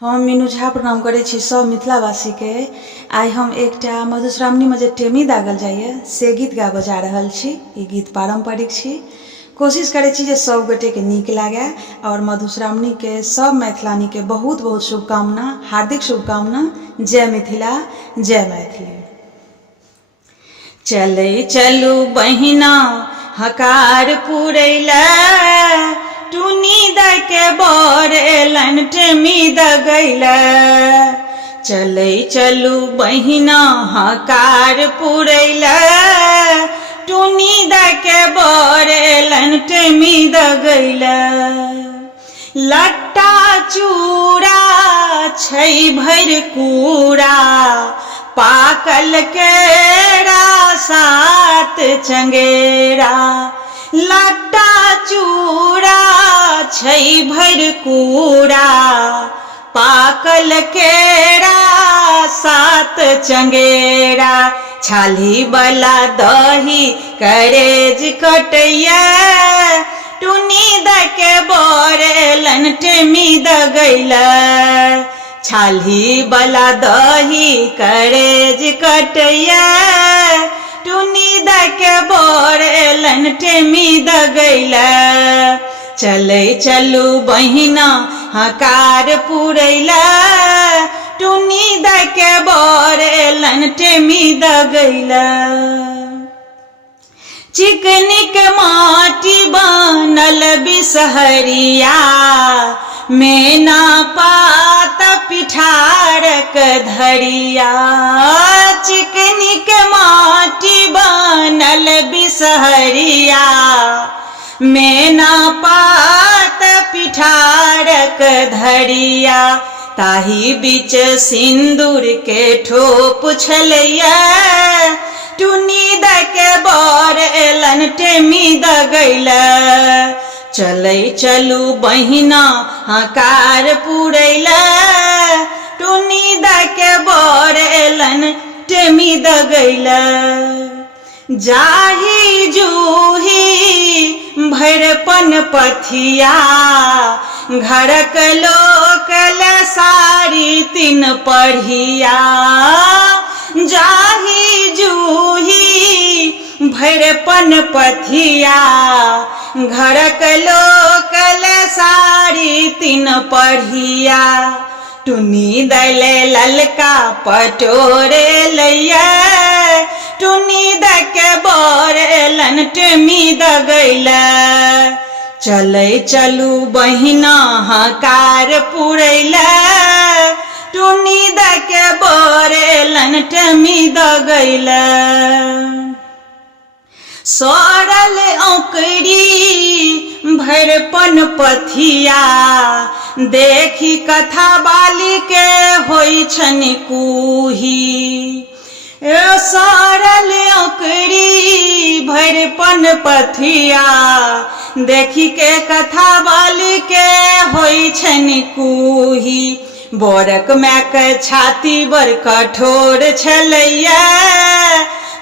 हम मीनू झा प्रणाम करे छी सब मिथिलावासी के। आई हम एकटा मधुश्रावणी में जे टेमी दागल जाइए से गीत गाबऽ जा रहल छी। ई गीत पारंपरिक छी। कोशिश करे छी जे सब गोटे के नीक लागे और मधुश्रावणी के सब मैथिलानी के बहुत बहुत शुभकामना, हार्दिक शुभकामना। जय मिथिला, जय मैथिली। चले चलू बहिना हकार पुरैला, टुनी द के बर एलन टेमी दगैला। चले चलू बहिना हकार पुरैला, टुनी द के बर एलन टेमी दगैला। लट्टा चूड़ा छै भरि कूड़ा, पाकल केरा सात चंगेरा। लट्टा चूड़ा छै भरि कूड़ा, पाकल केरा सात चंगेरा। छाली वाला दही करेज कटैया, टुनी द के बर एलन टेमी दगैला। छाली वाला दही करेज कटैया, टुनी द के बर एलन टेमी दगैला। चले चलू बहिना हकार पुरैला, टुनी द के बर एलन टेमी दगैला। चिकनिक माटी बनल बिसहरिया, मेना पात पिठारक धरिया। चिकनिक माटी बनल बिसहरिया, मेना पात पिठारक धरिया। ताही बीच सिंदूर के ठोप छलैया, टुनी द के बर एलन टेमी दगैला। चले चलू बहिना हकार पुरैला, टुनी द के बर एलन टेमी दगैला। जाही जूही भैरपन पथिया, घरक लोकल साड़ी तीन पढ़िया। जाही जूही भैरपन पथिया, घरक लोकल साड़ी तीन पढ़िया। टुनी दले ललका पटोरे लैया, टुनी द के बर एलन टेमी दगैला। चले चलू बहिना हकार पुरैला, टुनी द के बर एलन टेमी दगैला। सड़ल औकड़ी भैरपन पथिया, देखी कथा बाली के होइ छन कुही। सड़ल औकड़ी भैरपन पथिया, देखी के कथा बाली के होइ छन कुही। बोरक मैक छाती बर कठोर छलैया,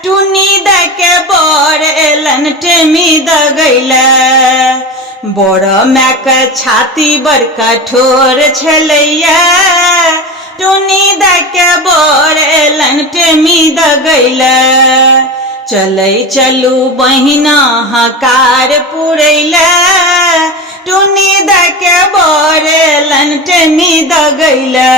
टुनी द के बर एलन टेमी दगैला। बोर मैक छाती बर कठोर छलैया, टुनी द के बर एलन टेमी दगैला। चले चलू बहिना हकार पुरैला, टुनी द के बर एलन टेमी दगैला।